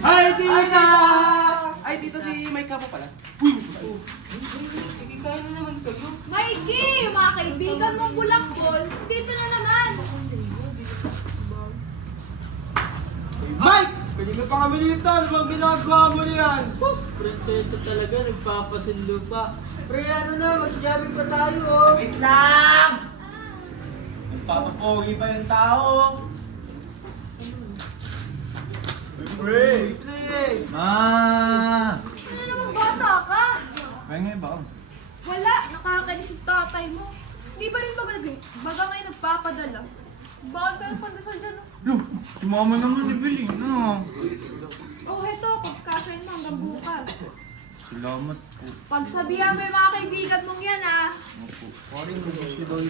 Ay, tita! Ay, dito si Mike ka pa pala. Uy! Sige, kaya na naman kayo. Mikey, yung mga kaibigan mong bulakbol, dito na naman. Mike! Pwede ka pa kami dito. Ano bang ginagawa mo niyan? Sus, prinsesa talaga, nagpapasundo pa. Pre, ano na, mag-jamming pa tayo, oh. Wait lang! Nagpapapogi pa yung tao. Pre! Ma! Ano naman bata ka? Penge ba? Wala, nakakainis yung tatay mo. Di ba rin baga ngayon nagpapadala? Bakit kayo pandasal dyan? Look, si mama naman si Billy. No. Oh, heto, pagkakain mo hanggang bukas. Salamat po. Pagsabihan mo yung mga kaibigan mong yan, ah. Opo. Paring si Doy.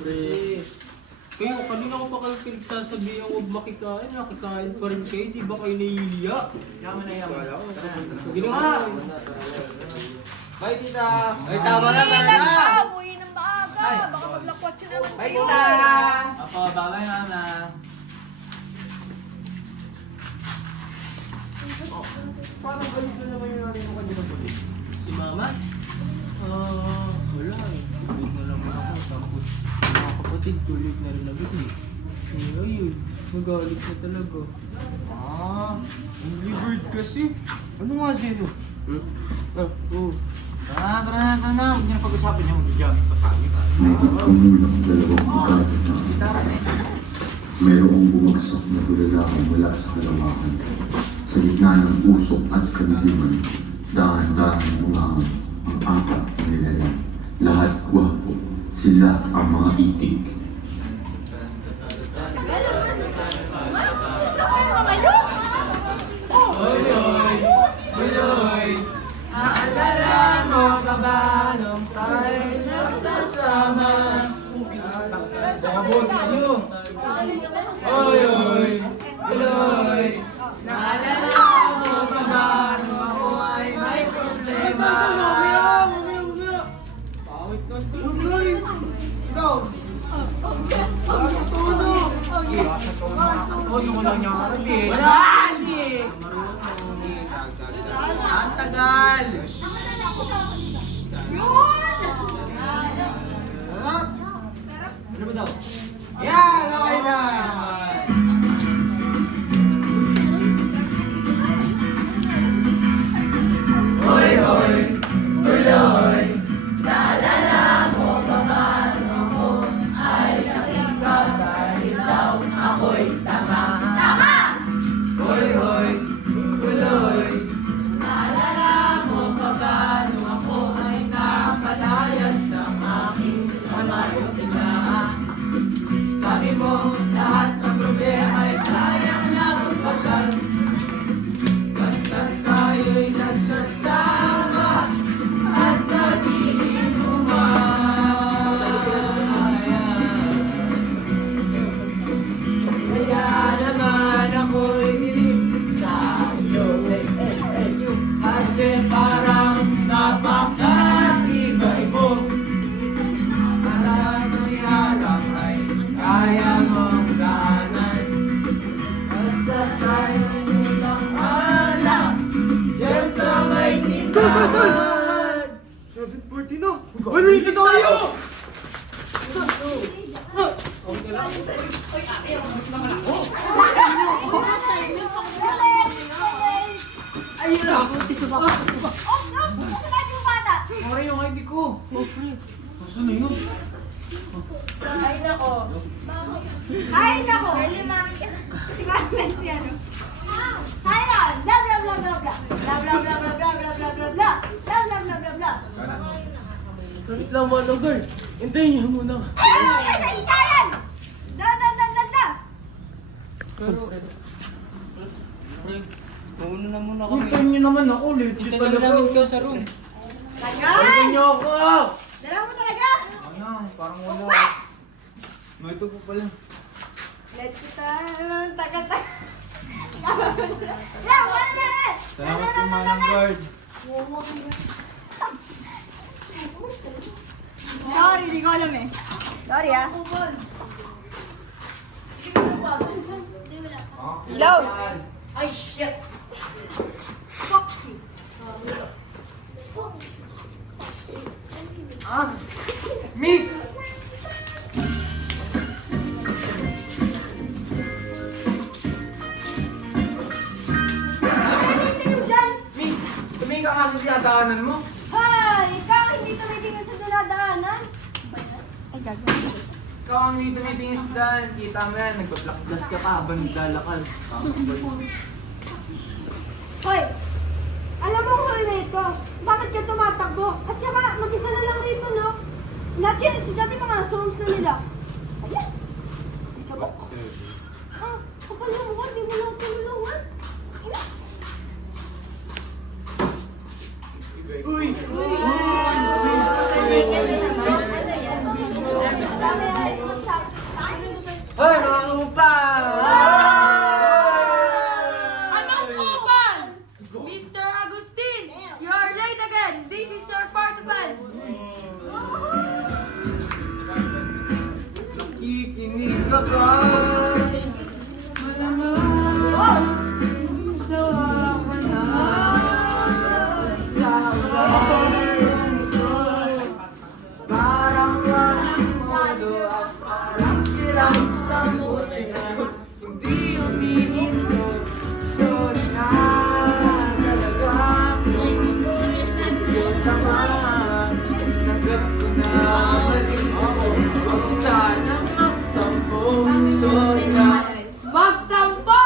Pre. Kayo, kanina ko pa kayo pinagsasabihan huwag makikain. Nakikain pa rin kayo, di ba kayo nahihiya? Yaman na yaman. Sige na nga. Bye, tita! Ay, tama na, tara Ilan na. pa, umuwi ng maaga. Baka maglakwat yun naman Bye, kayo. tita! Apo, bye nana. Parang galit na naman yung natin mo kanina po. Si mama? Wala eh. Tulog na naman ako. Tapos, mga kapatid, tulog na rin agad eh. Ayun, magalit na talaga. Angry Bird kasi. Ano nga sino? Oo. Tara na. Huwag niyo na pag-usapan niya. Mag-jam pa tayo. May pagkamulang dalawang pagkakataon. Mayroong bumagsak na bulalakan mula sa kalawakan. Sa gitna ng usok at kadiliman, dahan-dahan bumangon ang apat na nilalang. Lahat gwapo, sila ang mga itik. Tagal naman. Gusto ko yung mga yun. Oh! Tuloy! Aalala mo pa ba nung tayo'y nagsasama? Nakabos kayo! Oy! Tuloy! Naalala mo pa ba nung ako ay may problema? Mamaya! Pawit ng tuloy! Ikaw! Wala sa tono! Ano ko lang niya karali. Wala! Ang tagal! Ano ba daw? Yan! Okay na! Hoy, hoy! Tuloy! Naalala mo pa ba nung ako ay nakita dahil daw ako'y tama? Tama! Hoy, hoy! Tuloy! Naalala mo pa ba nung ako ay nakalayas ng aking kamay-tinaan? Sabi mo, lahat ng problema ay kayang lampasan. Basta't tayo'y nagsasama at nagiinuman. Kaya naman ako'y bilib sa iyo. Kasi parang napakatibay mo. Lahat ng iharap ay kaya mong daanan. Basta tayo nilang alam dyan sa may tindahan. 7:40 na! Balik tayo! Ayun na! Isa ba? Oh, no! Nasaan yung bata? Okay yung ID ko. Saan na yun? Ay, nako. Ay, nako. Si Carmen si ano. Ay, nako. Blah, blah, blah, blah, blah. Blah, blah, blah, blah, blah, blah, blah, blah, blah. Blah, blah, blah, blah, blah. Galit lang mga girl. Hintayin niyo muna. Ay, ano ka sa hintayan? Blah, blah, blah, blah, blah. Pero, pre, mauna na muna kami. Hintayin niyo naman ako. Legit Hintayin talaga. na namin ka sa room. Hintayin Tagal! niyo ako! Dalawa mo talaga? Ano? Parang wala. Ba? May ito po pala. Let's kita. Tagal. Lang, wala na. Salamat po Manang Guard. Sorry, di ko alam eh. Sorry ah. Hello? dinadaanan mo? Hay! Ikaw hindi tumitingin sa dinadaanan. Ay, gagawin. Ikaw ang hindi tumitingin sa daan. Kita mo yan, nagpa-black glass ka pa habang naglalakad. Hoy! Alam mo kung ito, bakit ka tumatakbo? At saka, mag-isa na lang rito, no? Lahat yan, si dati mga songs na nila. Ayan! Ikaw ba? Ah, kapal mo ka, di mo lang tulungan. Uy! Hoy, mga kupal! Anong kupal? Mr. Agustin, you are late again. This is your part one. Kikinig ka ba? Malamang sawa ka na sa ulan ko. Parang walang modo at parang silang tambutin na hindi umihinto. Sorry na talaga yung tama. Nagat ko na mali ako. Huwag sana magtampo. Sorry na. Magtampo!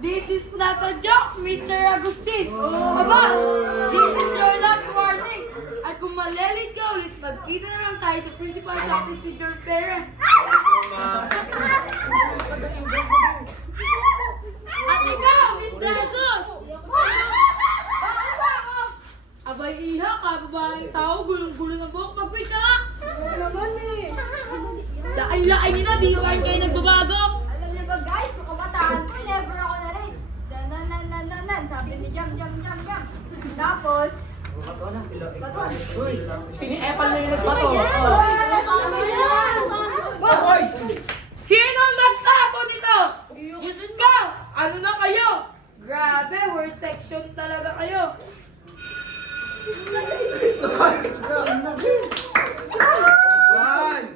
This is not a joke, Mr. Agustin. Aba, this is your last warning. At kung malelit ka ulit, magkita na lang tayo sa principal office with your parents. At ikaw, Mr. Jesus! Abay, iha ka, babaeng tao, gulong-gulo na buhok, mag-quit ka nga! naman eh. Dahil lakay nila, di ba kayo nagbabago? Alam niyo ba guys, kung kabataan ko, never ako na late. Nan, sabi ni Jam. Tapos, Baton. Sini-epal na yung nagbato. Hoy! Sino magtapo nito? Diyos ko! Ano na kayo? Grabe, worst section talaga kayo. One!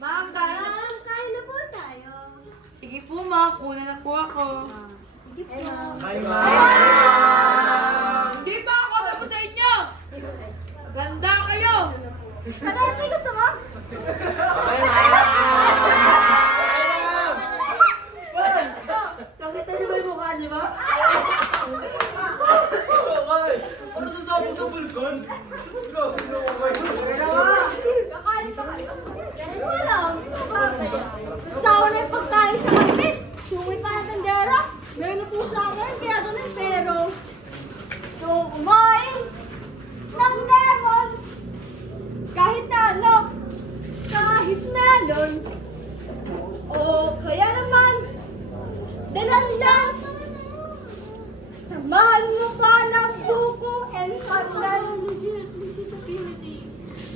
Ma'am, kaya? Kain na po tayo. Sige po, ma'am. Una na po ako. Sige po. Bye, Hindi pa ako tapos sa inyo. Ganda kayo. Tagayati gusto mo? Nakita niyo ba yung mukha niyo ba? Ano sa sabi ng vulkan? Go! Sawa na yung pagkain sa kantin. Sungit pa ng tendera. Meron po sa akin, kaya ganun pero. So, kumain ng lemon. Kahit na ano. Kahit melon. O kaya naman. Dalandan. Samahan mo pa ng buko and pandan.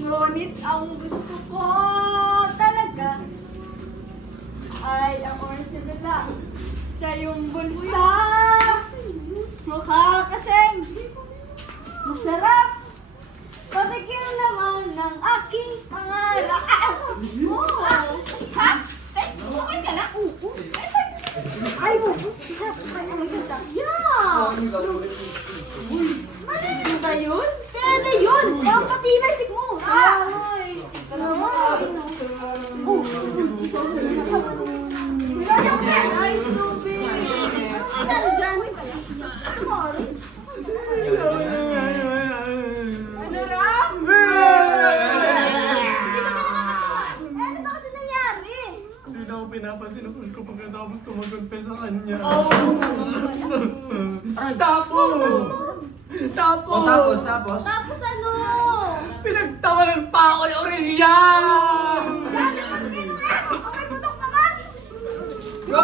Ngunit ang gusto ko talaga ay ang original sa iyong bulsa. Mukha kasing masarap. Patikim naman ng aking pangarap. Ha? Okay ka na? Ay, ang ganda. Yeah! Mali ba yun? Pwede yun! Ang katibay sigmo! Ay! Ay, stupid! Ano dyan? Sorry. Ano raw? Di ba ka nakakatawa? Ano ba kasi nangyari? Hindi na ako pinapansin ko pagkatapos ko mag-confess sa kanya. Tapos! Tapos ano? Pinagtawanan pa ako ni Aurelia! Dami pag ginawa! Okay, putok naman! Go!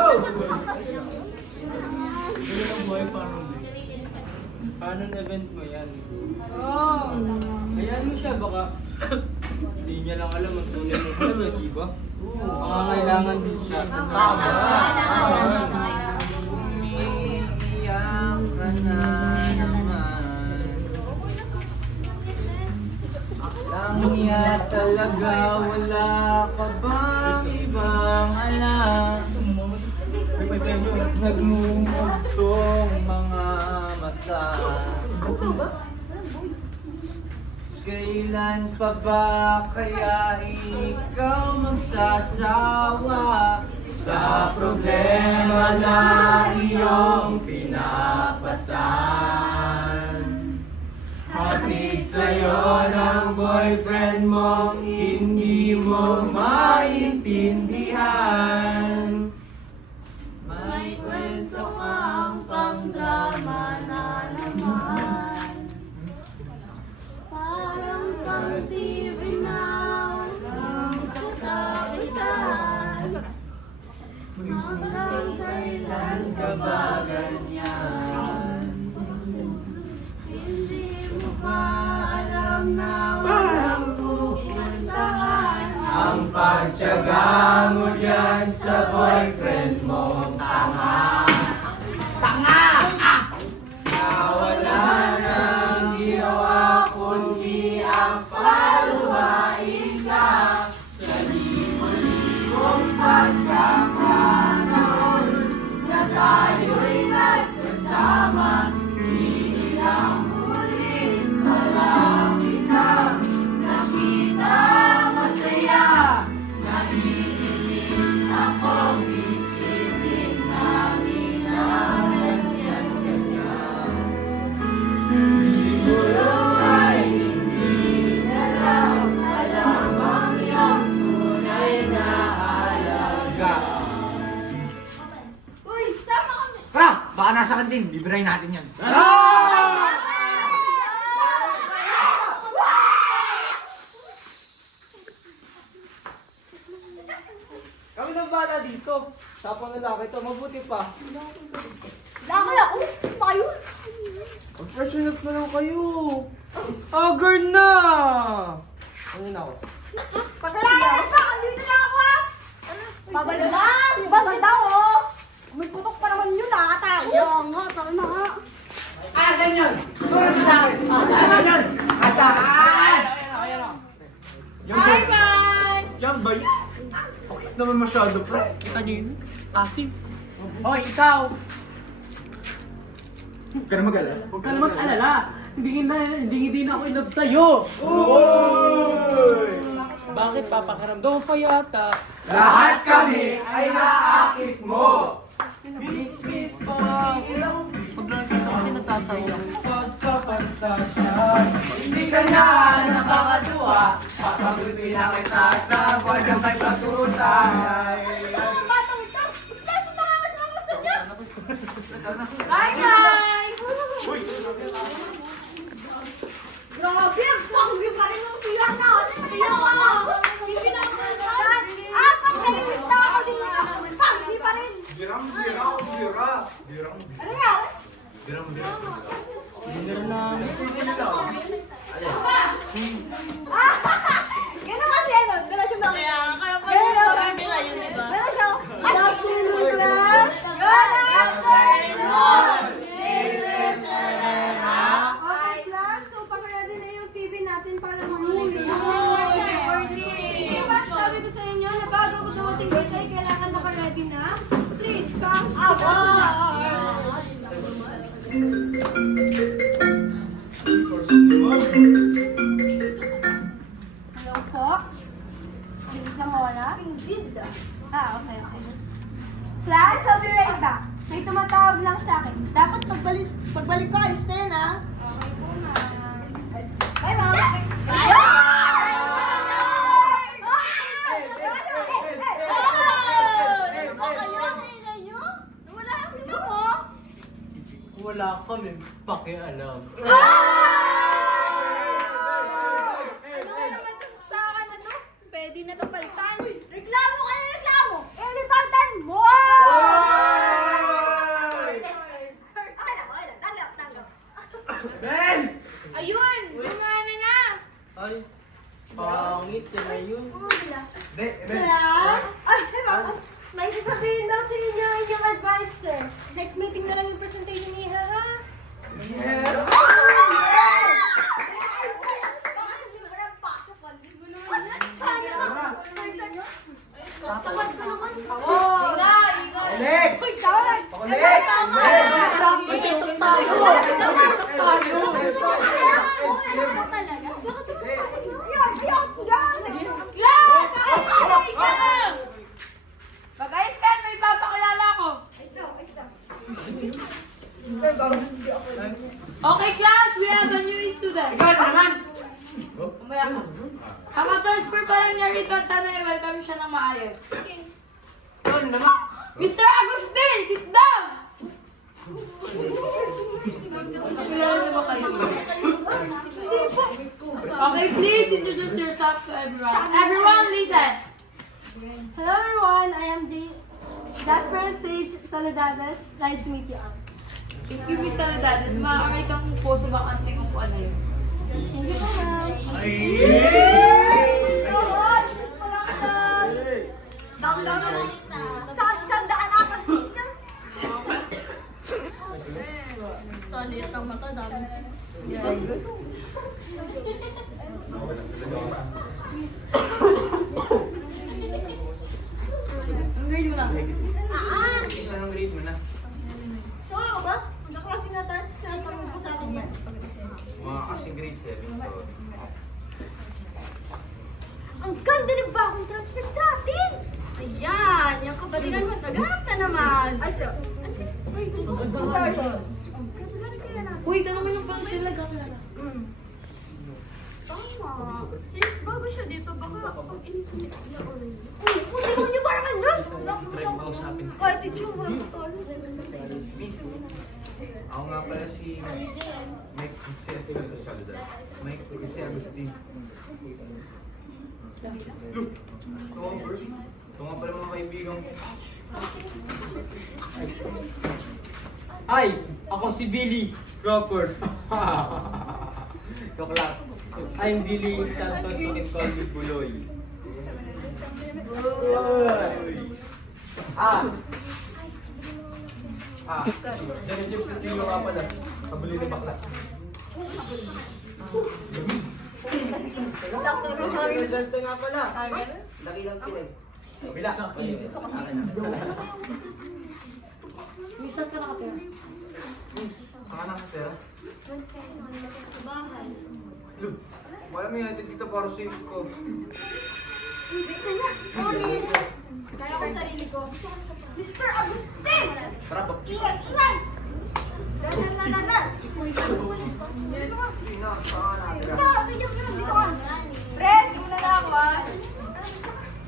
Hindi ang buhay parang paano na-event mo yan? Oh. Hayaan mo siya, baka hindi niya lang alam ang tunay mo. Alam mo, di ba? Kailangan din siya. Umiiyak ka na naman. Langya talaga, wala ka bang ibang alam? Nagmumugtong mga mata. Kailan pa ba kaya ikaw magsasawa sa problema na iyong pinapasan? Hatid sa'yo ng boyfriend mong hindi mo maintindihan. May kwento kang pangdrama na naman. Parang kang TV na katakisan. Hanggang kailan ka ba ganyan? hindi mo pa alam na walang pupuntahan. Ang pagtyaga mo dyan sa boyfriend mo tanga. Na wala nang ginawa kundi ang paluhain ka sa libo-libong pagkakataon na tayo'y nagsasama. Hindi lang huli palagi na nakita masaya. Naiinis akong isipin namin ang ganyan-ganyan. Siguro ay hindi na lang alam ang iyong tunay na halaga. Uy, sama kami! Tara! Baka nasa kantin. Bibirahin natin yan. Kami ng bata dito. Sapang lalaki to, mabuti pa. Laki ako! Payo! Mag-freshen up na lang kayo. Agar na! Ano na ako? Pagkalakas pa! Andito na ako ha! Babalik ba? Babalik daw oh! May putok pa naman yun nakakatakot! Kaya nga, tara na nga! Asan yun? Tulad sa akin! Asan yun? Asan? Bye bye! Yan ba yun? Bakit naman masyado, pre? Kita niyo yun? Asim. Hoy, ikaw! Huwag ka na mag-alala. Huwag ka na mag-alala. Hindi na ako in love sa'yo. Uy! Bakit papakaramdam mo pa yata? Lahat kami ay naakit mo! Miss pa. Pag nakikita kasi natataya. Pagkapantasya, hindi ka na nakakatuwa. Papagutin na kita sa buwan na may patutay. Bye bye! Grabe! Ang pangbi pa rin ng siya na! Siya ka! Hindi na ako nagkakan! Apat na lista ako dito! Pangbi pa rin! Biram. Ano yan? Dinner namin. Gano'n kasi ano? Gano'n siya mga... Kaya pala yun, diba? Gano'n siya. Good afternoon, class! Good afternoon! This is Selena! Okay, class. So, pag-ready na yung TV natin para mahuli. Di ba, sabi ko sa inyo na bago ko dumating dito, ay kailangan naka-ready na? Please, come. Hello po? This is Amona? Indeed. Okay. Class, I'll be right back. May tumatawag lang sa akin. Dapat pagbalik ko, ayos na yun, ha? Okay po, ma'am. Bye, ma'am. Bye! Wala kami pakialam. Ano nga naman to sa akin na to? Pwede na to palitan. Reklamo ka na reklamo! Ilipatan mo! Tanggap. Ben! Ayun! Lumana na! Ay, pangit yan na yun. Class? Ay, diba? May sasabihin daw sa inyo yung advice, sir. Next meeting na lang yung presentation ni Iha, ha? Yeah. Okay, class, we have a new student. Ikaw na naman! Umaya ka. Kama-transfer pa lang niya rito at sana i-welcome siya ng maayos. Ikaw na naman! Mr. Agustin, sit down! Nakilala na ba kayo? Okay, please introduce yourself to everyone. Everyone, listen! Hello everyone, I am Jasper Sage Soledades. Nice to meet you all. Thank you, Mr. Ladades. Maaari kang upo sa bakanting upuan na yun. Thank you so much. Sandaan ako dito. Solid ang mata, dami. Ang grade mo na. Isa ng grade mo na. Sure ka ba? Ang klaseng natats, kahit kami po sa akin yan. Mga kasing grade 7, so... Ang ganda ng bagong transfer sa atin. Ayan, yung kabatigan mo, naghanap na naman. Ay, so. Uy, tanong mo yung pang sila gano'n. Tama. Sis, bago siya dito, baka pag init-init niya ulit. Tingnan niyo ba naman nun? Try mo kausapin. Kahit itsura mo tol. Miss, ako nga pala si Mike Jose Mike Jose Agustin. Look! Ito nga pala mga kaibigan ko. Hi! Ako si Billy Crawford. Joke lang. I'm Billy Santos, you can call me Buloy. Dahil yung sa stilo nga pala. Kabuli na bakla. Result nga pala. Laki lang pinag. Kabila. Miss, saan ka nakatira? Miss, saan ka nakatira? Look, wala may natin dito para safe ko. Kaya ko sarili ko. Mr. Agustin! Tara ba? Ingat, ingat! Danan. Basta, bigyan ko lang dito ka. Pres, una na ako ah.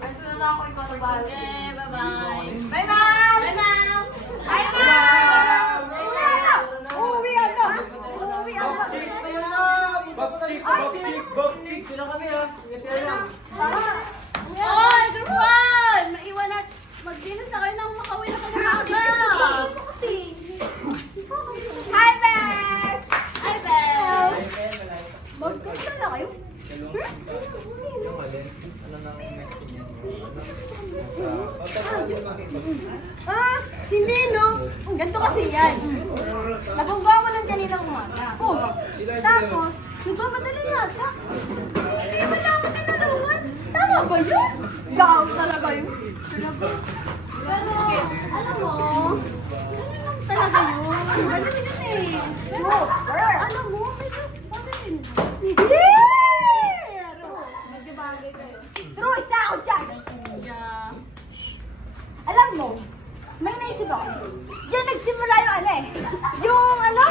Pwede na lang ako ikaw na bahala. Okay, bye-bye. Bye, ma'am! Bye, ma'am! Bye, ma'am! Uuwi ano? Bokchik! Sino kami ha? Ngiti lang. Oy, group 1! Maiwan at magdinas na kayo nang makauwi na kayo ng aga. Hi, Bes! Hi, Belle! Magkasta na kayo? Yung alin? Ano nang next niya? Hindi no. Ganito kasi yan. Nagagawa mo ng kaninang umaga. Oh. Tapos, nagmamadali yata. Hindi mo lang ako tinulungan. Tama ba yun? Gaw talaga yun. Pero, alam mo, kasi lang talaga yun. Madali yun eh. Pero, alam mo, medyo pagaling. Medyo bagay kayo. True, isa ako dyan. Yeah. Alam mo, may naisip ako. Diyan nagsimula yung ano eh. Yung ano?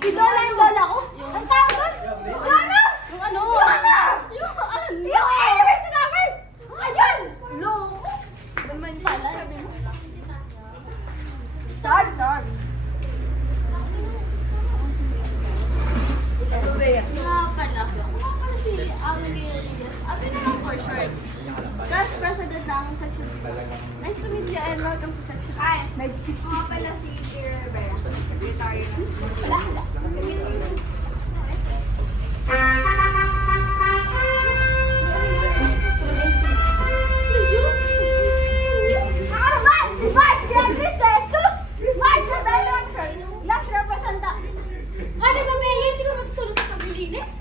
Idola yung lola ko. Ang tawag doon? Yung ano? Yung ano? Yung ano? Yung ano? Yung Anyways and Numbers! Ayun! Lo. Naman pala. Sorry. Ito ba yan? Nga pala. Nga pala si Ate Reyes. Ate naman for short. Class president na akong section. Nice to meet you and welcome to section. Ay, medyo si pala si Dear Rivera. Secretary na. Wala. Ako naman! Si Mark Beatriz de Jesus! Mark Rebellion! Last representant! Ate Pamela, hindi ko matutulog sa paglilinis.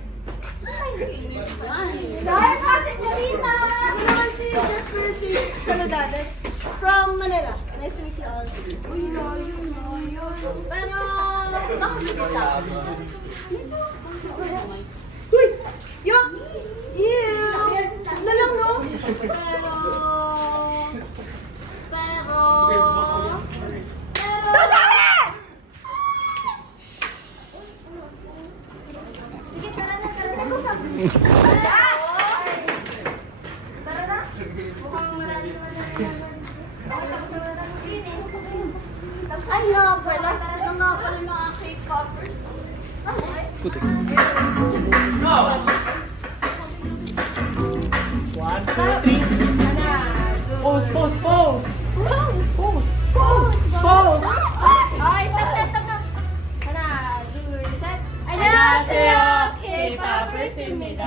Dahil pa, senyorita! Ako naman si Jasper Soledades from Manila. Nice to meet you all. Pero, bakit dito? Uy! Yuck! Ew! Na lang, no? Pero... Ito sa amin! Tara na. Mukhang marami naman na naman. Ay, nga pala. Yung nga pala yung mga cake poppers. Putik. One, two, three. Pose, pose, pose! Okay, stop na. Hana, 둘, 셋. 안녕하세요, K-poppers입니다.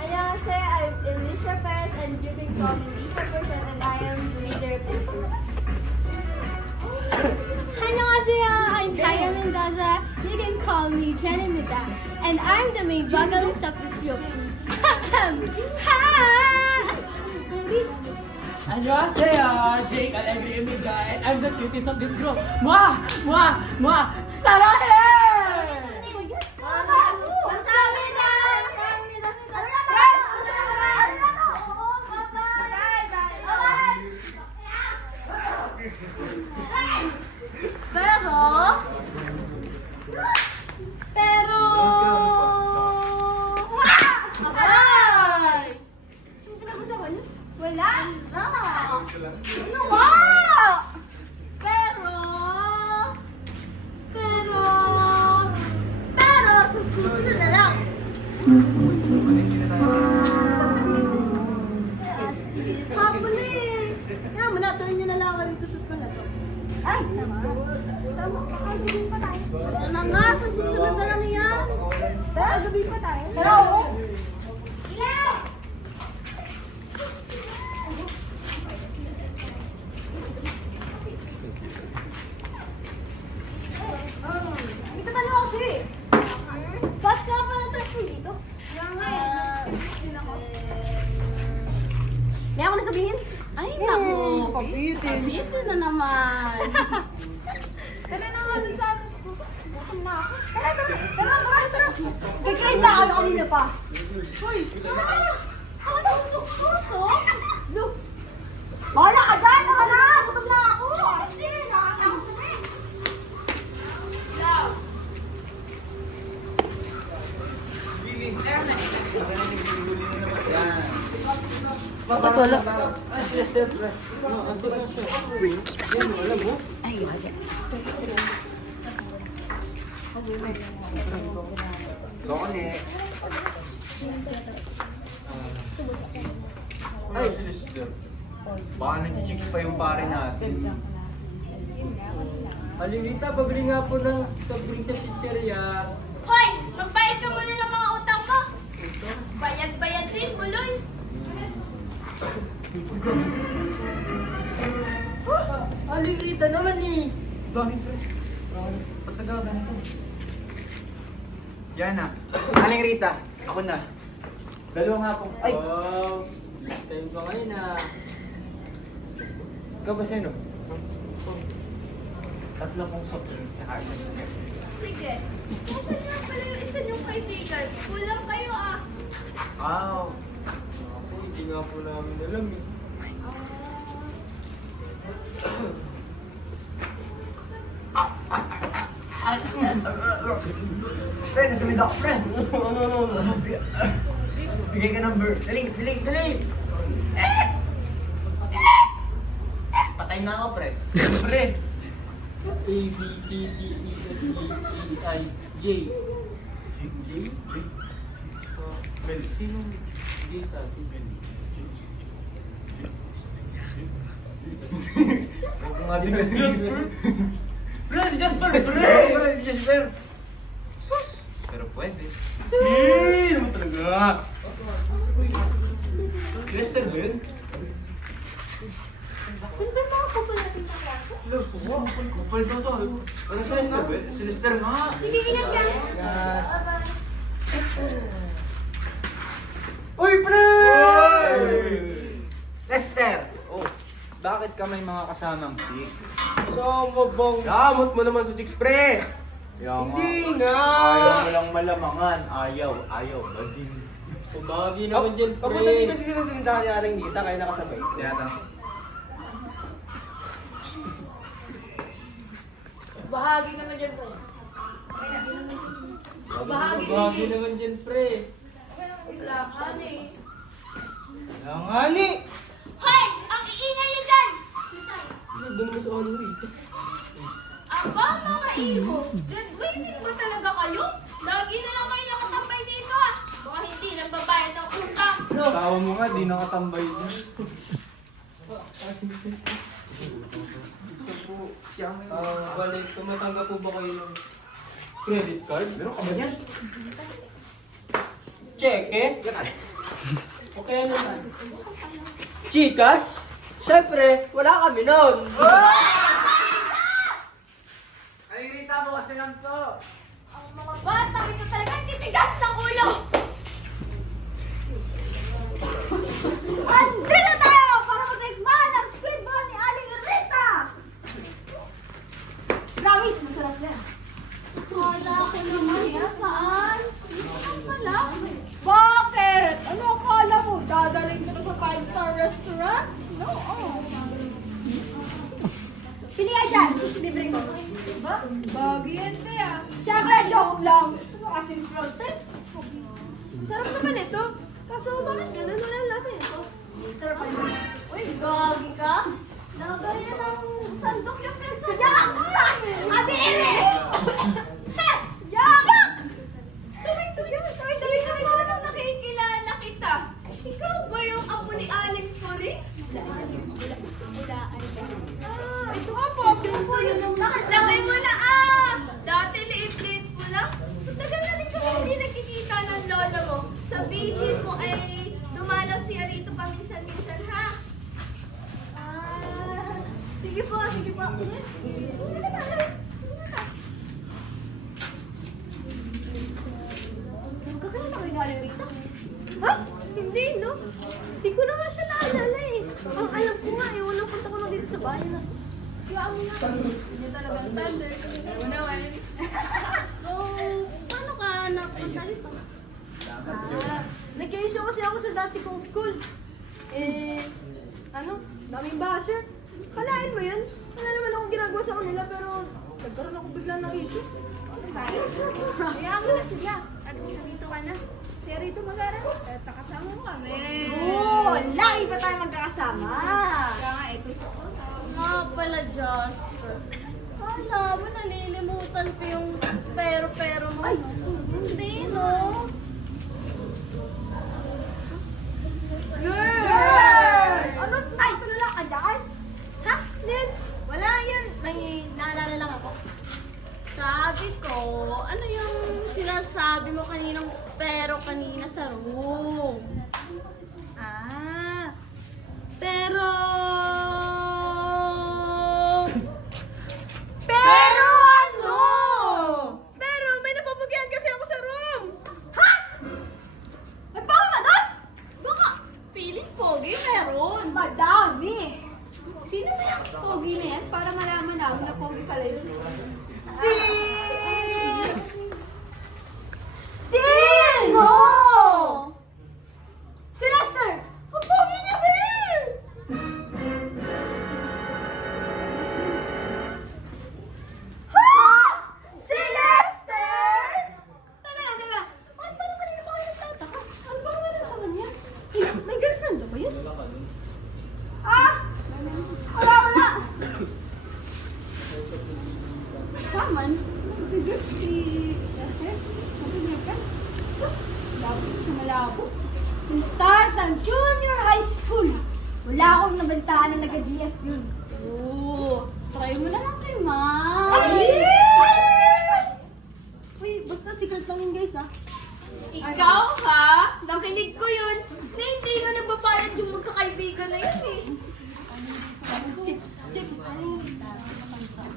안녕하세요, I'm Alicia Perez and you can call me Lisa Perez and I am leader. 안녕하세요. I'm Kyra Mendoza. You can call me Jen입니다. And I'm the main vocalist of this group. 안녕하세요, Jake Alegre입니다. And I'm the cutest of this group. 사랑해! 감사합니다. Wala. Ano nga? Pero, susunod na lang. Hapuli! Kaya mo na, turn nyo na lang ako dito sa school na to. Ay, tama. Tama, kakagabi pa tayo. Ano na nga, sa susunod na lang yan. Kakagabi pa tayo. Hello? Ilaw! Ito tanong ako siya eh. Bus ka pa ng truck dito? May ako na sabihin? Ay, naku. Pabitin na naman. Tara na nga dun sa atin sa puso. Gutom na ako. Tara. Kikain na ano kanina pa. Hoy! Ano gusto ko puso? Wala ka dyan! Tara na! Gutom na ako! Kasi nakakatakot na eh. Love! Wala. Ah, siya. Lokon eh. Ay, sister. Baka nag-chicks pa yung pare natin. Halimita, pabili nga po ng sabring sa chicheria. Hoy! Magbayad ka muna ng mga utang mo! Bayad-bayad din, buloy! Aling Rita naman eh. Daming pre. Ba't nagkaganito? Yan na. Aling Rita, ako na. Dalawa nga po. Ay! Wow! Time pa ngayon ah. Ikaw ba sino? Tatlo pong soft drinks na kain. Sige. Nasaan nga pala yung isa niyong kaibigan? Kulang kayo ah. Wow! Ako, hindi nga po namin alam eh. Pre, nasamid ako, pre. Bigay ka number. Dali! Patay na ako, pre. Pre! A, B, C, D, E, F, G, H, I, J. J? Mel, sinong J sa atin? Ako nga din ang Jasper. Pre, si Jasper! Pre, si Jasper! Sus! Pero pwede. Naman talaga. Lester ba yun? Ano ba yung mga kupal natin sa klase? Kupal ba ito? Ano si Lester ba yun? Si Lester nga! Sige, ingat ka. Uy, pre! Lester! Oh, bakit ka may mga kasamang chicks? Sama bang damot mo naman sa chicks, pre? Hindi nga! Ayaw mo lang malamangan. Ayaw ba din? Pabagi naman dyan, pre. Kapag hindi kasi sila sinundan ni Aling Rita, kaya nakasabay. Tiyata. Bahagi naman dyan po. Pabagi naman dyan, pre. Wala ka eh. Kaya nga ni! Hoy! Ang iingay nyo dyan! Doon mo sa ano rito. Aba, mga iho! Graduating ba talaga kayo? Lagi na lang kayo nakatambay dito ha! Baka hindi nagbabayad ng utang! Tawa mo nga, di nakatambay dyan. Balik, tumatanggap po ba kayo ng credit card? Meron ka ba yan? Cheque? Okay naman. Gcash? Siyempre, wala kami nun. Ay, Rita mo kasi lang po. Ang mga bata, ito talaga titigas ng ulo! Andito na tayo para matikman ang squid ball ni Aling Rita! Promise, masarap yan. Wala ko naman yan. Saan? Saan pala? Bakit? Ano akala mo? Dadaling ko na sa 5-star restaurant? No, Pili ka dyan. Libre ko. Diba? Babi yan kaya. Siyempre, joke lang. Ano kasing flotte? Masarap naman ito. Kaso bakit ganun? Wala lasa ito. Sarap pa yun. Uy, gagi ka? Nagaya ng sandok yung peso. Yak! Ate Ele! Yak! Tuloy na nakikilala kita. Ikaw ba yung apo ni Aling Puri? Ito nga po. Laki mo na ah! Dati liit-liit mo lang. Tagal na din kami hindi nakikita ng lola mo. Sa video mo ay dumalaw siya rito paminsan-minsan ha? Sige po, sige po. Magkakaroon ako yung Aling Rita. Ha? Hindi, no? Hindi ko naman siya naalala eh. Ang alam ko nga, unang punta ko na dito sa bahay na. Kaya mo na. Hindi talagang thunder. Ewan naman. So, paano ka napunta dito? Nag-issue kasi ako sa dati kong school. Daming basher. Kalain mo yun? Wala naman akong ginagawa sa kanila pero nagkaroon ako bigla ng issue. Kaya mo na siya. At dito ka na. Siya rito mag-aral. At nakasama mo kami. Oo! Lagi pa tayo magkakasama. Kaya nga, ito sa Nga pala, Jasper. Kala mo, nalilimutan ko yung pero mo. Ay, hindi, no? Girl! Ano? Ay, tulala ka dyan? Ha? Then, wala yun. May naalala lang ako. Sabi ko, ano yung sinasabi mo kaninang pero kanina sa room? Ah, pero ano? Pero may napapagyan kasi ako sa room. Ha? May bawal na doon? baka feeling pogi meron. Madami. Sino na yung pogi na yan? Para malaman namin na pogi pala yun. Sino? Si Lester! Ang pogi niya, Bear! Ha? Si Lester? Tala. Ay, parang kanina pa kayo nagtataka. Ano ba naman sa kanya? Ay, may girlfriend ba yun? Ah! Wala! Paman? Sige, si Lester? Ano niya ka? Sus, labo sa malabo. Since start ng junior high school, wala akong nabantaan na nag-GF yun. Oo, try mo na lang kay Ma. Uy, basta secret lang yun guys ah. Ikaw ha? Nakinig ko yun. Na hindi na nagbabayad yung magkakaibigan na yun eh. Sip.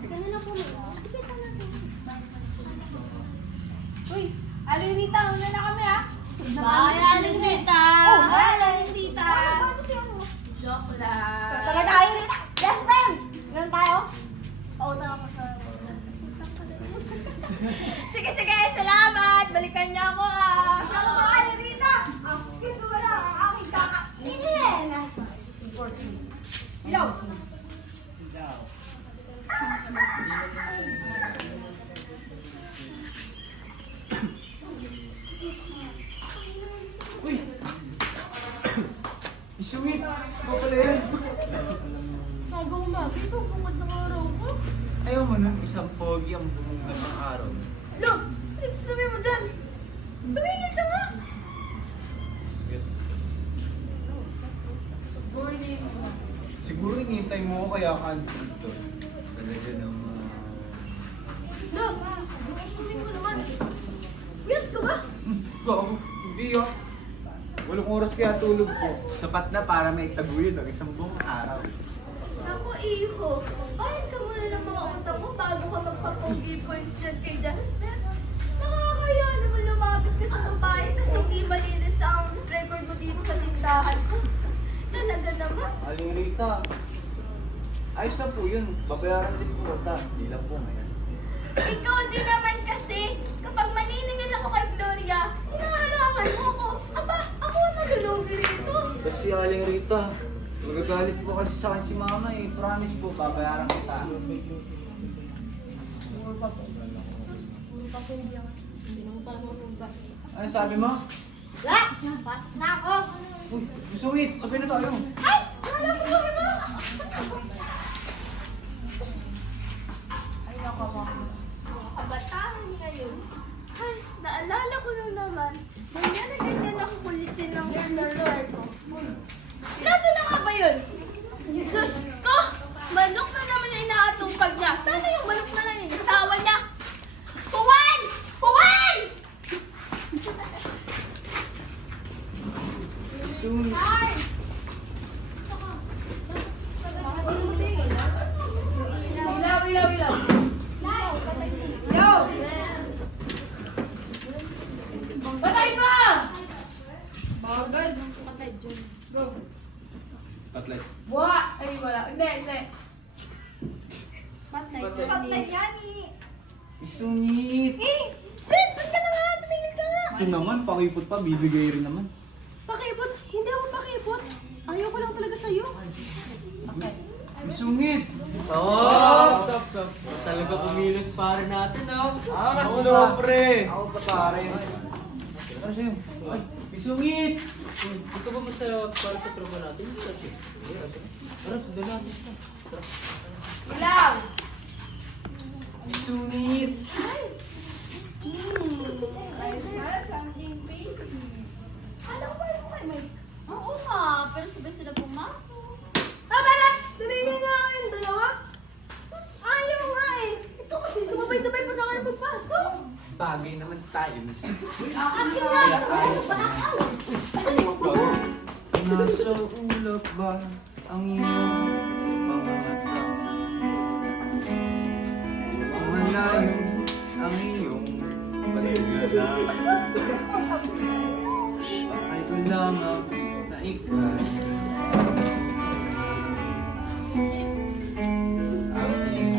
Ganun na po. Sige, natin. Uy, Aling Rita, una na kami ha. Bye, Aling Rita. Oh, bye, Aling Rita. Paano siya mo? Joke lang. Tara tayo, Rita. Best friend! Ganun tayo? Oo, tama pa sa... Sige, salamat. Balikan niya ako ah. Ako ba, Aling Rita? Ang skin ko wala ang aking kakainin. Ilaw. Uy, Logi ang bumungad ng araw. Lo, ano sabi mo dyan? Tumingin ka nga! Siguro hinihintay mo ko kaya ka dito. Talaga naman. Lo, tumingin ko naman. Weird ka ba? Gago, hindi ah. Walong oras kaya tulog ko. Sapat na para may taguyod ang isang buong araw. Ako, iho. Bayad ka muna ng mga utang mo bago ka magpa-pogi points dyan kay Justin. Nakakaya naman lumapit ka sa babae kasi hindi malinis ang record mo dito sa tindahan ko. Talaga naman. Aling Rita, ayos na po yun. Babayaran din po ata. Hindi lang po ngayon. Ikaw din naman kasi, kapag maniningil ako kay Gloria, hinaharangan mo ako. Aba, ako ang nalulugi rito. Kasi Aling Rita, magagalit po kasi sa akin si Mama eh. Promise po, babayaran kita. Ano sabi mo? La! Pasok na ako! Uy, masungit! Sabihin na tayo! Ay! Wala ko sabi mo! Ay, nakawa. Mga kabataan ngayon. Has, naalala ko lang naman, ganyan na ganyan ako kulitin ng Mr. Nasaan na nga ba yun? Diyos ko! Manok na naman yung inaatupag niya. Sana yung manok na lang yung asawa niya. Juan! Juan! Sungit! Ay! Ilaw, ilaw, ilaw. Yo! Patay pa! Bagay. Go. Spotlight. Buha! Ay, wala. Hindi, hindi. Spotlight yan eh. Isungit! Eh! Jen! Ba't ka na nga? Tumingin ka nga! Ito naman, pakipot pa, bibigay rin naman. Pakipot? Hindi ako pakipot. Ayaw ko lang talaga sa'yo. Isungit! Stop. Talaga kumilos para natin, oh. Mas mo naman, pre! Ako pa pare. Ano siya yun? Ay, isungit! Ito ba masaya para sa tropa natin? Tara, sundan natin. Ilaw! Isungit! Alam ko kayo may... Oo nga, pero sabay sila pumasok. Tama na! Tumingin nga kayong dalawa. Ayaw nga eh. Ito kasi sumabay-sabay pa sa akin magpasok. Bagay naman tayo, miss. Akin nga! Nasa ulap ba ang iyong pangangata? Malayo ang iyong paligala. Ay ko lamang na ikaw aking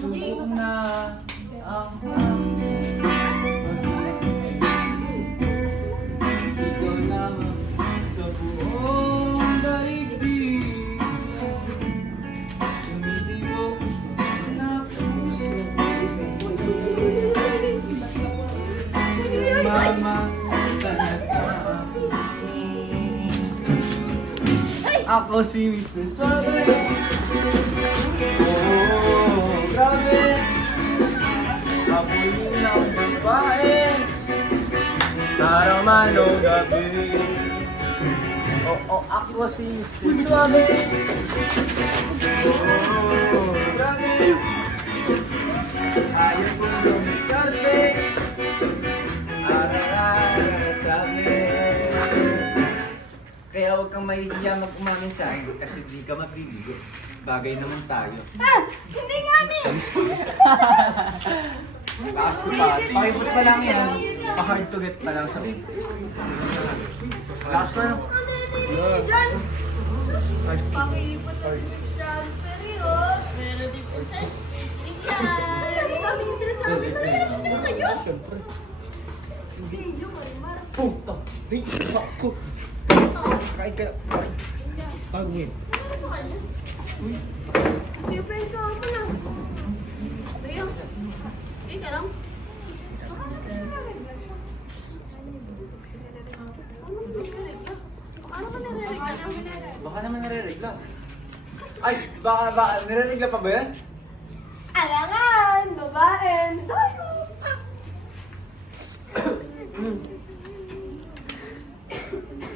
subok na ang ikaw lamang sa buong daigdig. Tumitibok na puso sumamanta na sa akin. Ako si Mr. Suave. Oh, grabe. Ako yun ang babae. Taraman o gabi. Oo, ako si Mr. Suave. Oh, grabe. Ayaw ko yung diskarte. Araw-araw sabi. Kaya huwag kang mahihiya mag-umamin sa akin kasi di ka magliligo. Bagay naman tayo. Ah! Hindi nga ni! Taas ko pa. Pakipot pa lang yan. Pa-hard to get pa lang sa bib. Lakas ko na. Diyan! Pakipot sa transfer yun. Pero di po sa... Ikaw! Ang dami yung sinasabi. Mayroon na kayo. Hindi, yung Marimar. Puta! Hey, ako! Kain ka. Kain. Pagawin. Sige, friend ko. Ako lang. Tayo. Hindi ka lang. Ano ka nare-regla? Baka naman nare-regla. Ay, baka, narinig na pa ba yan? Alangan, babaen. Tayo.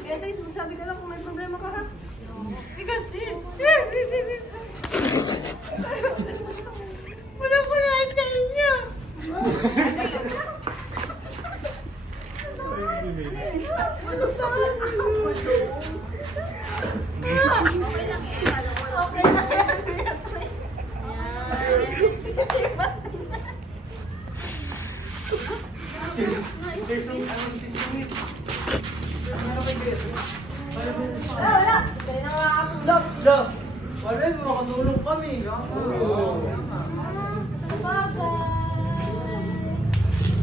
Kaya tayo, magsabi ka lang kung may problema ka ha. Because, wala ko lahat sa inyo. Okay lang yan. Wala. Kaya na nga ako. Love! Wala, makatulong kami.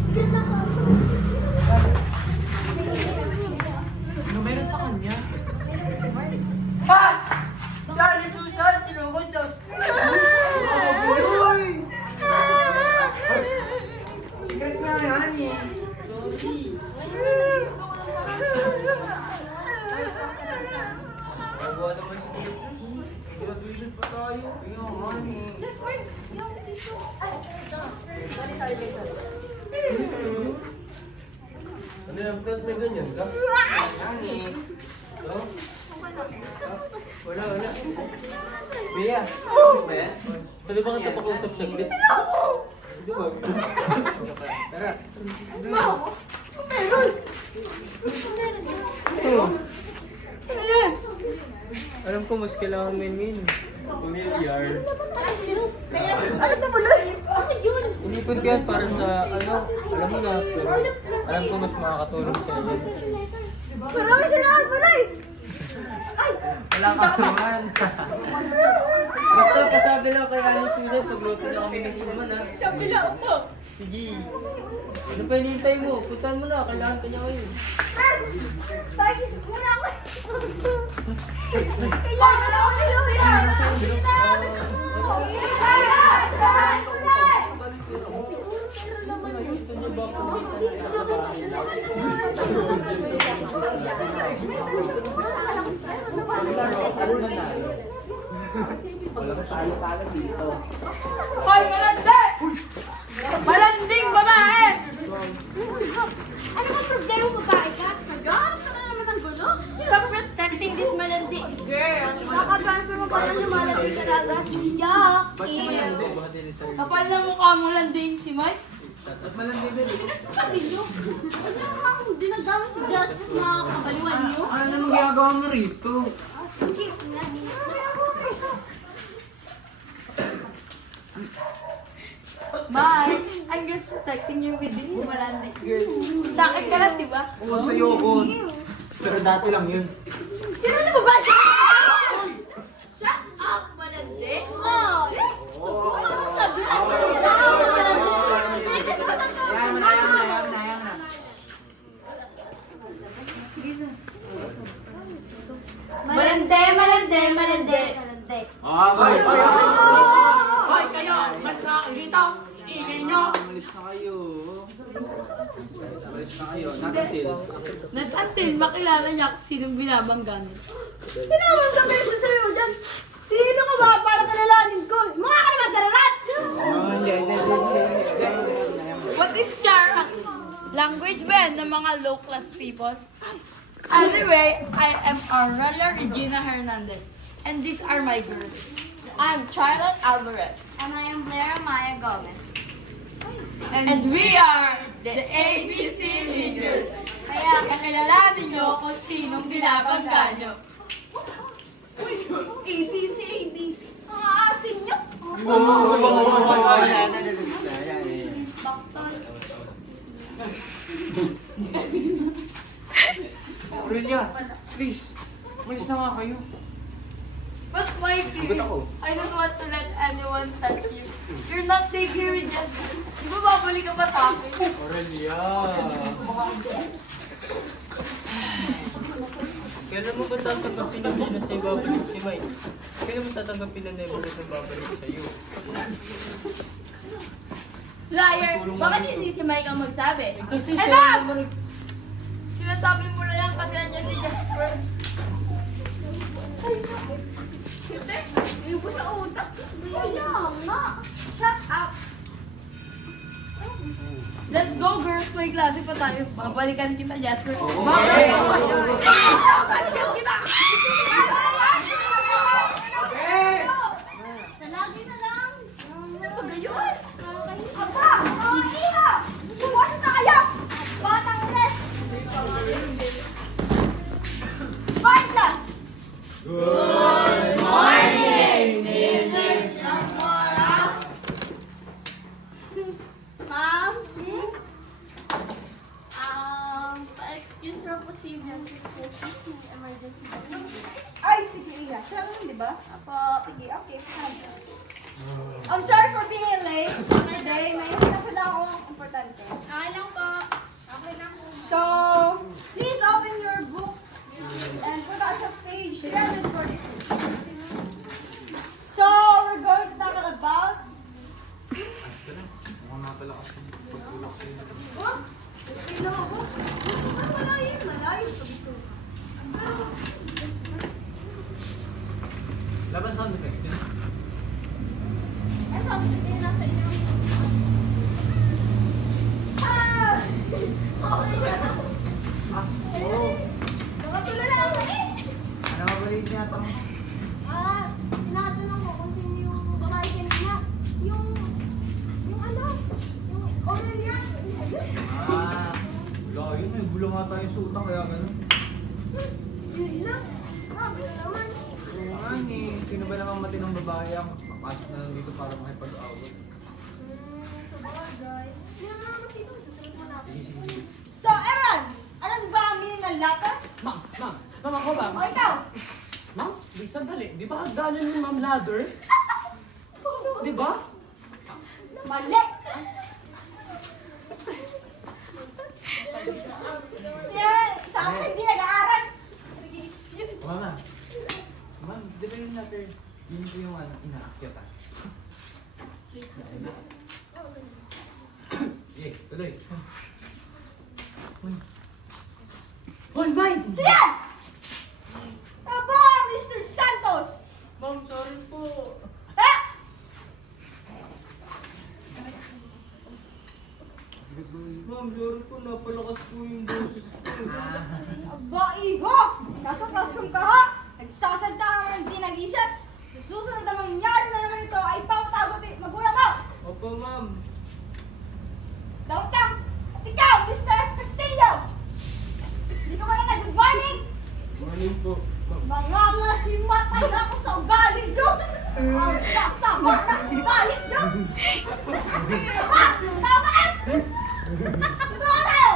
Secret lang ako. Ano meron sa kanya? Ha! Charlie Susan, sinugod sa Uy! Secret nga yan eh. Nagawa naman si Titus. Graduation pa tayo. Kaya nga eh. Ano yung plot na ganyan ka? Yan eh. No? Wala. Bea, Ano ba yan? pwede ba kita pag-usap saglit? Hindi ba? Tara. Alam ko mas kailangan min. Pamilyar. Ano to mulay? Bakit yun? Inipon ko yan para sa ano, alam mo na, pero alam ko mas makakatulong sa iyo. Marami salamat mulay. Wala ka naman. Basta pasabi lang kay Anis Susan, pagluto na kami ng suman ha. Sabi lang ako. Sige. Ano pa hinihintay mo? Puntahan mo na, kailangan ka niya ngayon. Bakit? Muna ako. Kailangan ako ni Luya. Gusto niyo ba kung Hoy, malandi! Malanding babae! Ano bang problema mo, babae ka? Naghahanap ka na naman ng gulo? Stop protecting this malandi girl. Nakatransfer mo pala yung malapit ka agad. Yuck! Ew! Kapal na mukha mo landing si Mike. Sabi niyo, ano namang dinadama si Justice mga kabaliwan niyo? Ano namang ginagawa mo rito? Sige, nga din. Mike, I'm just protecting you with this malandik girl. Sa akin ka lang, di ba? Oo, sa'yo ko. Pero dati lang yun. Sino na babae? Shut up, malandi! Oh! Ano sabi na? Ayan na. Malande, malande, malande. Malande. Okay. Hoy, kayo! Mas na akin dito! Itigil nyo! Umalis na kayo. Not until makilala niya kung sinong binabanggan. Tinawag ka kayo sa sarili mo dyan. Sino ka ba para kalalanin ko? Mga ka naman, chararat! What is charang? Language ba yan ng mga low-class people? Anyway, I am Arnella Regina Hernandez. And these are my girls. I'm Charlotte Alvarez. And I am Blair Maya Gomez. And we are the ABC Leaders. Kaya kakilalanin nyo kung sinong binabangga nyo. ABC, ABC. Ang aasin nyo. Aurelia, please. Umalis na nga kayo. But Mikey, I don't want to let anyone touch you. You're not safe here with Justin. Di ba babalik ka pa sa akin? Aurelia! Kailan mo ba tatanggapin na hindi na sa'yo babalik si Mike? Kailan mo tatanggapin na never na babalik sa'yo? Liar! Bakit hindi si Mike ang magsabi? Kasi Enough! siya naman... Sinasabi mo na yan kasi nandiyan si Jasper. Hindi. May upo sa utak. Kaya nga. Shut up. Let's go, girls. May klase pa tayo. Babalikan kita, Jasper. Nalagi na lang. Sino ba gayon? Aba, mga iha! Buwasan na kayo! Batang ines! Fine class! Ma'am? Pa-excuse for possible emergency. Ay, sige iha. Siya lang, di ba? Apo, sige, okay. I'm sorry for being late today. May hinapin akong importante. Okay lang po. Okay lang po. So, please open your book and put us a page 346. So, we're going to talk about... Mukhang napalakas ng pagtulak sa'yo. Huh? Sino ako? Malayo yun, malayo. Sabi ko. Laban sound effects din. Ano sa sabihin nasa inyo? Ah! Okay na. Nakatuloy na ako eh! Nakabalik niya ito. Tinatanong mo kung sino yung babae kanina. Yung ano? Yung Aurelia. Wala yun. May gulo nga tayo sa utak kaya gano'n. Yun lang. Grabe na naman. Oo nga eh. Sino ba namang matinong babae ang papasok na lang dito para makipag-away? Sa bagay. Hindi naman naman dito. Susunod mo natin. Sige, sige, sige. So, Eran! Anong ba ang meaning ng letter? Ma'am, ako ba? O ikaw? Ma'am, wait, sandali. Di ba hagdanan ni Ma'am Ladder? Di ba? Mali! Yan, sa akin hindi nag-aaral. Mama. Ma'am, di ba yung letter? Yun po yung inaakyat ah. Sige, tuloy. Hoy, Mike! Sige! Aba, Mr. Santos! Ma'am, sorry po. Eh! Ma'am, sorry po. Napalakas po yung boses ko. Aba, iho! Nasa classroom ka ha? Nagsasalta ka naman hindi nag-isip. Sa susunod na mangyari na naman ito ay papatagot magulang mo! Opo, ma'am. Dapat kang! At ikaw, Mr. Castillo! Hindi ka ba na good morning? Morning po. Mga himatay na ako sa ugali nyo! Ang sasama ng galit nyo! Tama! Tama eh! Totoo tayo!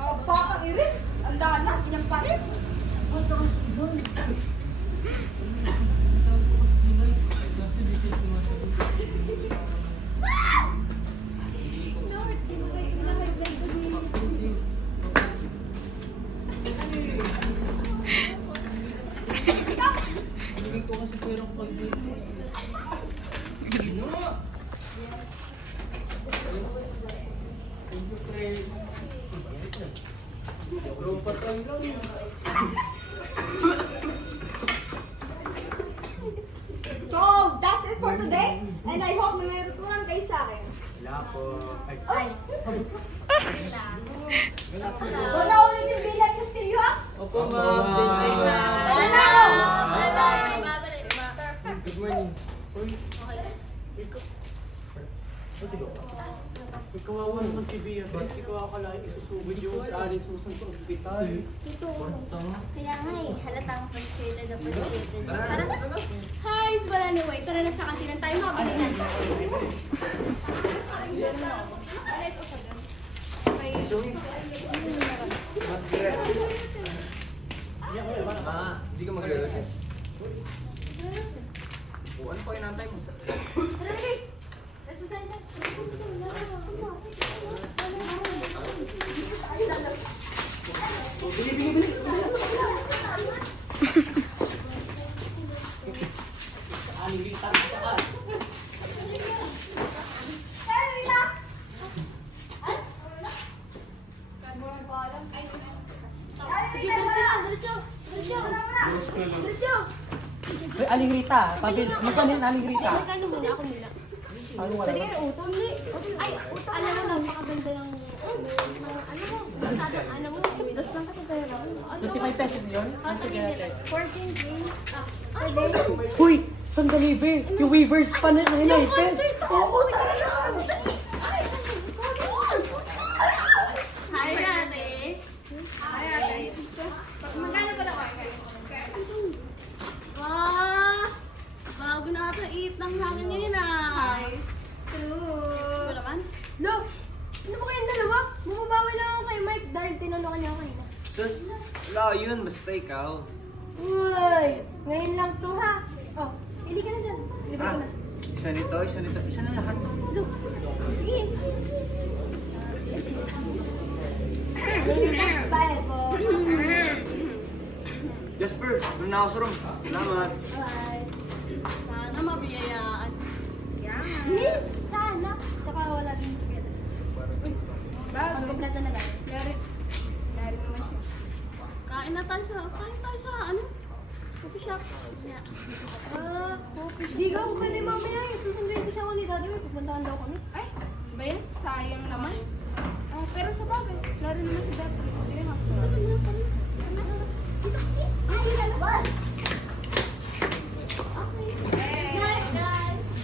Mga batang irin! Tanda na, kinampa rin! Hindi ko kasi perang pag-dito. Bro, patay lang yun. So, that's it for today. And I hope na may natutunan kayo sa akin. Wala po. Ay! Wala ulit yung bilang Castillo ha? Opo, ma'am. Thank you, ma'am. Wala na ako! Bye-bye. Babalik. Perfect. Good morning. Uy, Okay. ikaw. Ikawawa naman si Bea. Kasi ko akalain isusugod yung sa Aling Susan sa ospital. Kaya nga eh, halatang frustrated na frustrated. Tara na. Hi, well anyway, tara na sa kantinan tayo makabili na. Hindi ka magre-recess. O, ano pa inantay mo? Tara guys! Let's just Alilitan sa ka. Hey, Rina! Ay, wala. Kaya mo nagpaalam. Diretso! Diretso! Diretso! Uy, Aling Rita, magkano yung Aling Rita? Magkano muna ako muna? Pwede kayo utang. Ay, utang. Alam mo, napakaganda ng... Ano mo? Masadang ano mo. Das lang kasi pera. 25 pesos yun? Ah, sige. 14K. Ah, pwede. Uy, sandali be, yung Weavers pa na hinaipin. Oo, talaga. Hi, ate. Hi, ate. Magkano ba ako? Ah, bago na ata eat ng hangin ngayon ah. Hi. True. Ito naman? Lo! Ano ba kayong dalawa? Bumabawi lang ako kay Mike dahil tinulungan niya ako kanina. Sus, wala yun. Basta ikaw. Uy! Ngayon lang to ha. Oh, hindi ka na dyan. Libre ko na. Isa nito, isa na lahat. Lo! Sige! Bayad po. Jasper, doon na ako sa room. Salamat. Bye. Sana mabiyayaan. Sana. Tsaka wala din sa Peters. Uy! Pagkumpleto na tayo. Yari. Yari naman siya. Kain tayo sa ano? Coffee shop. Yeah. Coffee shop. Di ka ako pwede mamaya. Susunduin kasi ako ni Daddy. May pupuntahan daw kami. Ay, ba yan? Sayang naman. Pero sa bagay, laro naman si Beatrice. Sige nga. Susunod na pa rin.